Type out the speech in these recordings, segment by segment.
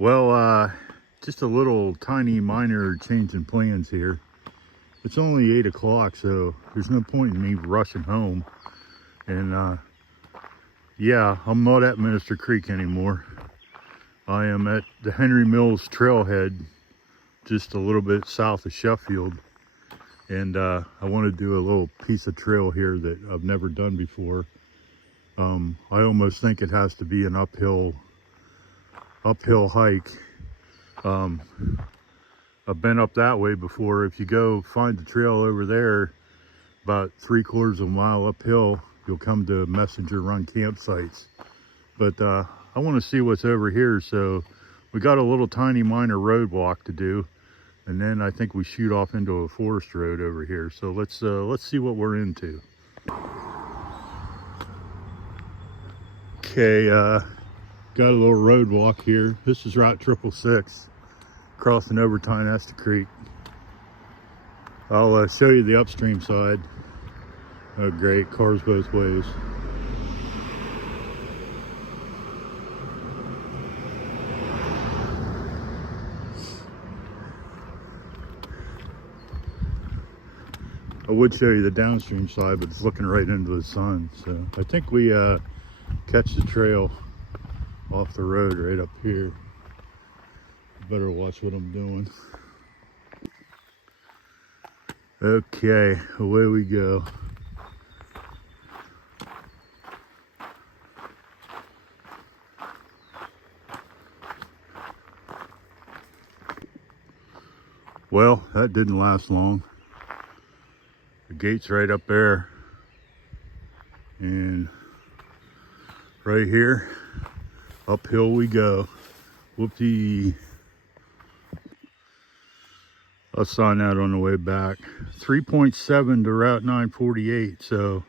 Well, just a little tiny minor change in plans here. It's only 8 o'clock, so there's no point in me rushing home. And yeah, I'm not at Minister Creek anymore. I am at the Henry Mills trailhead, just a little bit south of Sheffield. And I want to do a little piece of trail here that I've never done before. I almost think it has to be an uphill hike. I've been up that way before. If you go find the trail over there, about 3/4 of a mile uphill, you'll come to messenger run campsites. But I want to see what's over here, so we got a little tiny minor road walk to do, and then I think we shoot off into a forest road over here. So let's see what we're into. Okay, got a little road walk here. This is Route 666, crossing over Tynesta Creek. I'll show you the upstream side. Oh great, cars both ways. I would show you the downstream side, but it's looking right into the sun. So I think we catch the trail off the road right up here. Better watch what I'm doing. Okay, away we go. Well, that didn't last long. The gate's right up there. And right here, uphill we go. Whoopsie. I'll sign that on the way back. 3.7 to Route 948. So,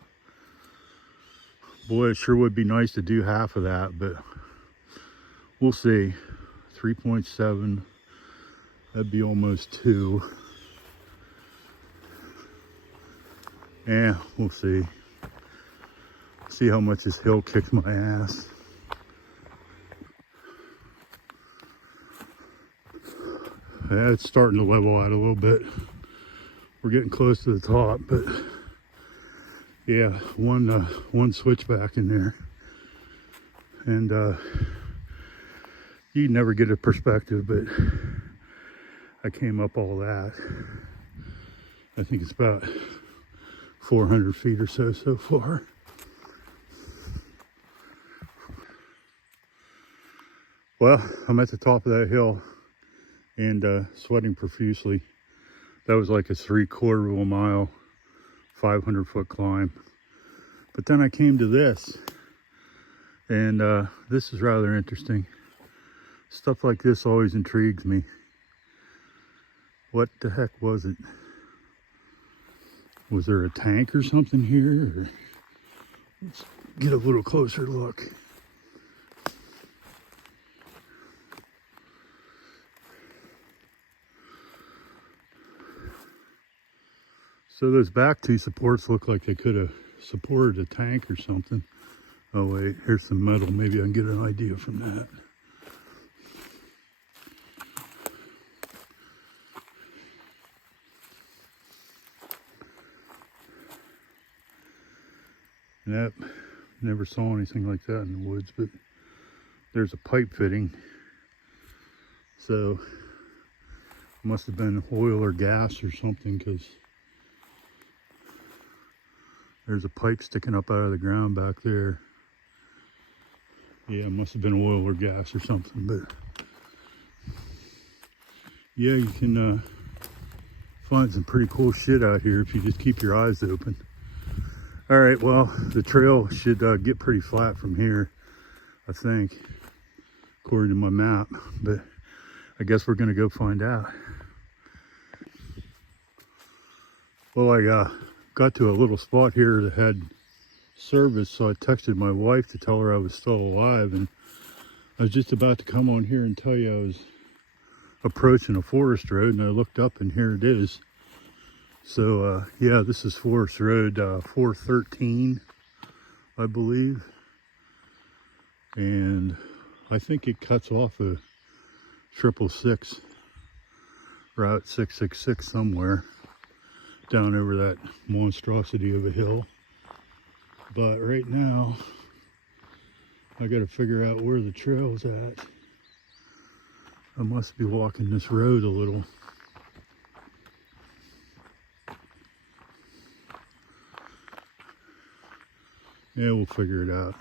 boy, it sure would be nice to do half of that, but we'll see. 3.7, that'd be almost 2. Yeah, we'll see. See how much this hill kicks my ass. Yeah, it's starting to level out a little bit. We're getting close to the top, but yeah, one switchback in there, and you never get a perspective, but I came up all that. I think it's about 400 feet or so far. Well, I'm at the top of that hill and sweating profusely. That was like a 3/4 of a mile, 500-foot climb. But then I came to this, and this is rather interesting. Stuff like this always intrigues me. What the heck was it? Was there a tank or something here? Or let's get a little closer look. So those back two supports look like they could have supported a tank or something. Oh wait, here's some metal. Maybe I can get an idea from that. Yep, never saw anything like that in the woods, but there's a pipe fitting. So must have been oil or gas or something, because there's a pipe sticking up out of the ground back there. Yeah, it must have been oil or gas or something, but yeah, you can find some pretty cool shit out here if you just keep your eyes open. All right, well, the trail should get pretty flat from here, I think, according to my map, but I guess we're gonna go find out. Well, I got to a little spot here that had service, so I texted my wife to tell her I was still alive, and I was just about to come on here and tell you I was approaching a forest road, and I looked up and here it is. So yeah, this is Forest Road 413, I believe, and I think it cuts off 666, Route 666 somewhere down over that monstrosity of a hill. But right now, I gotta figure out where the trail's at. I must be walking this road a little. Yeah, we'll figure it out.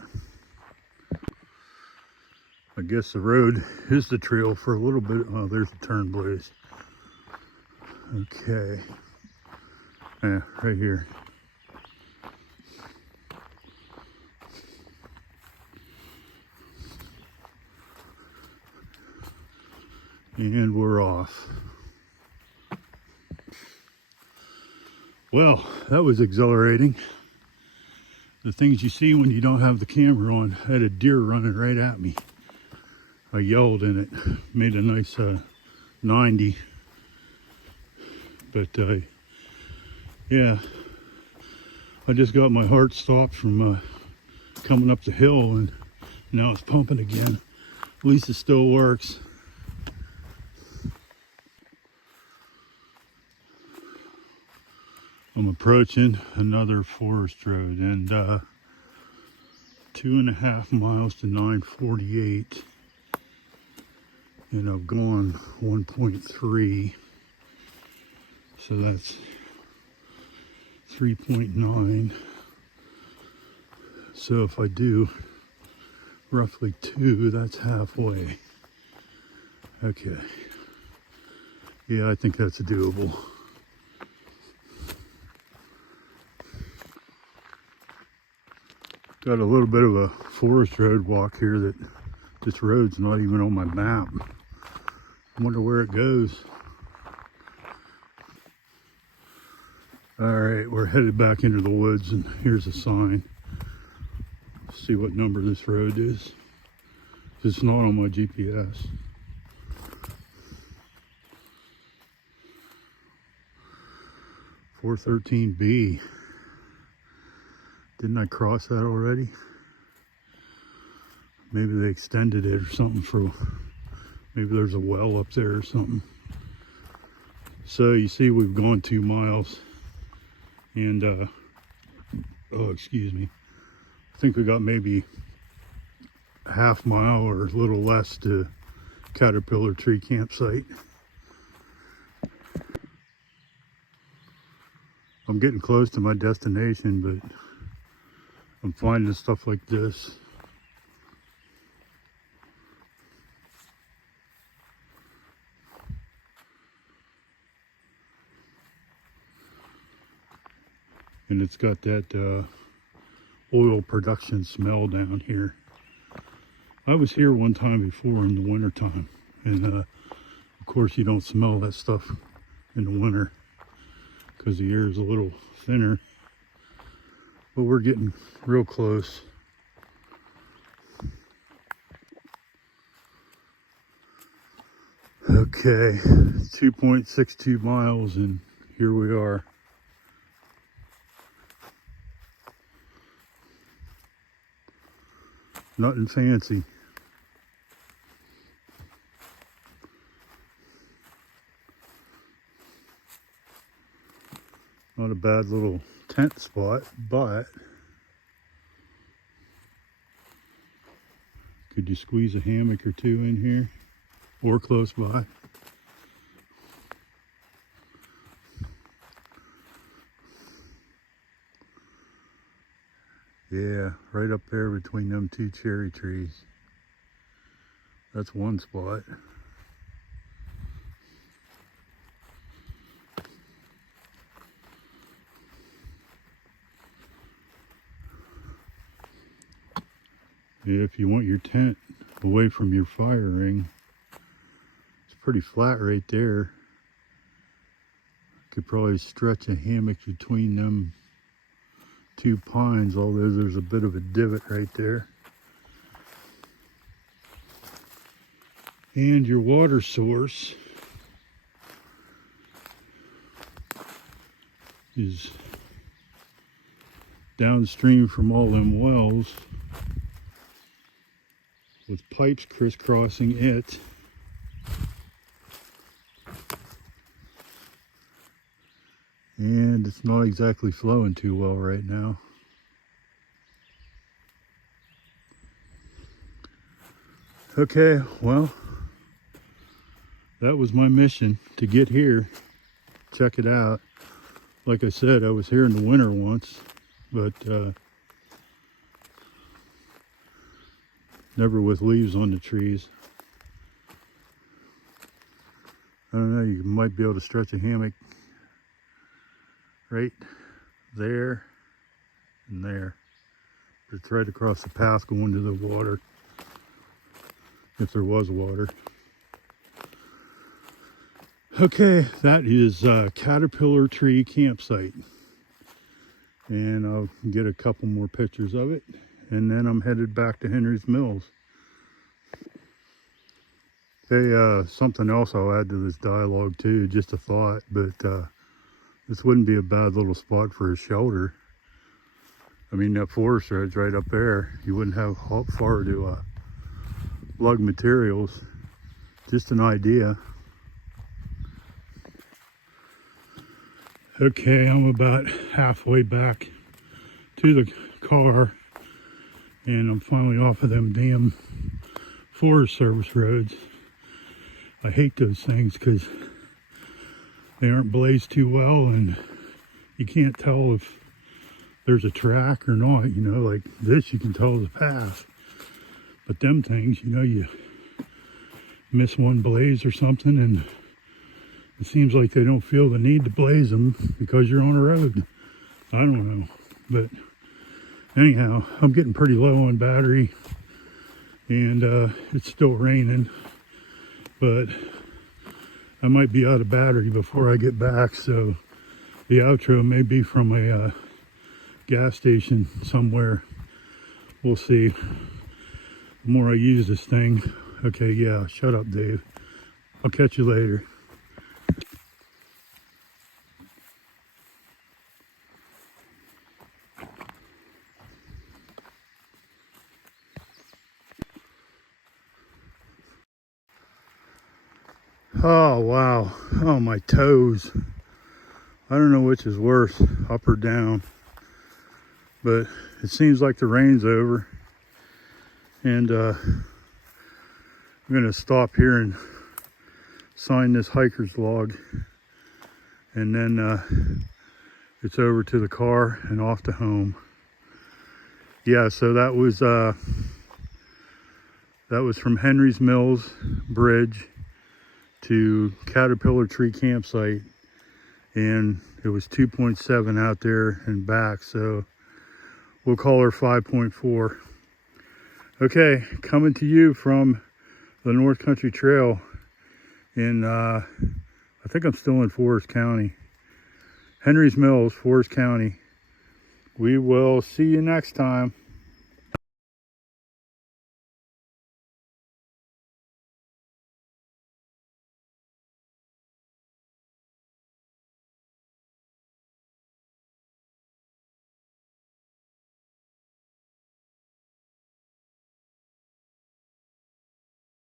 I guess the road is the trail for a little bit. Oh, there's the turn blaze. Okay. Yeah, right here. And we're off. Well, that was exhilarating. The things you see when you don't have the camera on. I had a deer running right at me. I yelled and it made a nice 90. But yeah, I just got my heart stopped from coming up the hill, and now it's pumping again. At least it still works. I'm approaching another forest road, and 2.5 miles to 948, and I've gone 1.3, so that's 3.9. So if I do roughly 2, that's halfway. Okay, yeah, I think that's doable. Got a little bit of a forest road walk here that this road's not even on my map. I wonder where it goes. All right, we're headed back into the woods, and here's a sign. See what number this road is. It's not on my GPS. $413B. Didn't I cross that already? Maybe they extended it or something for, maybe there's a well up there or something. So you see we've gone 2 miles, and oh, excuse me. I think we got maybe a half mile or a little less to Caterpillar Tree Campsite. I'm getting close to my destination, but I'm finding stuff like this. And it's got that oil production smell down here. I was here one time before in the winter time, and of course you don't smell that stuff in the winter because the air is a little thinner. But we're getting real close. Okay, 2.62 miles, and here we are. Nothing fancy. Not a bad little tent spot, but could you squeeze a hammock or two in here or close by? Yeah, right up there between them 2 cherry trees. That's one spot. Yeah, if you want your tent away from your fire ring, it's pretty flat right there. Could probably stretch a hammock between them 2 pines, although there's a bit of a divot right there. And your water source is downstream from all them wells, with pipes crisscrossing it. it's not exactly flowing too well right now. Okay, well, that was my mission, to get here, check it out. Like I said, I was here in the winter once, but never with leaves on the trees. I don't know, you might be able to stretch a hammock right there and there. It's right across the path going to the water, if there was water. Okay, that is Caterpillar Tree Campsite. And I'll get a couple more pictures of it. And then I'm headed back to Henry's Mills. Hey, something else I'll add to this dialogue too, just a thought, but this wouldn't be a bad little spot for a shelter. I mean, that forest road's right up there. You wouldn't have far to lug materials. Just an idea. Okay, I'm about halfway back to the car, and I'm finally off of them damn Forest Service roads. I hate those things because they aren't blazed too well, and you can't tell if there's a track or not. You know, like this, you can tell the path. But them things, you know, you miss one blaze or something, and it seems like they don't feel the need to blaze them because you're on a road. I don't know. But anyhow, I'm getting pretty low on battery, and it's still raining. But I might be out of battery before I get back, so the outro may be from a gas station somewhere. We'll see. The more I use this thing. Okay, yeah, shut up, Dave. I'll catch you later. Oh, wow. Oh, my toes. I don't know which is worse, up or down. But it seems like the rain's over. And I'm going to stop here and sign this hiker's log. And then it's over to the car and off to home. Yeah, so that was from Henry's Mills Bridge to Caterpillar Tree Campsite, and it was 2.7 out there and back, so we'll call her 5.4. Okay, coming to you from the North Country Trail in I think I'm still in Forest County. Henry's Mills, Forest County. We will see you next time.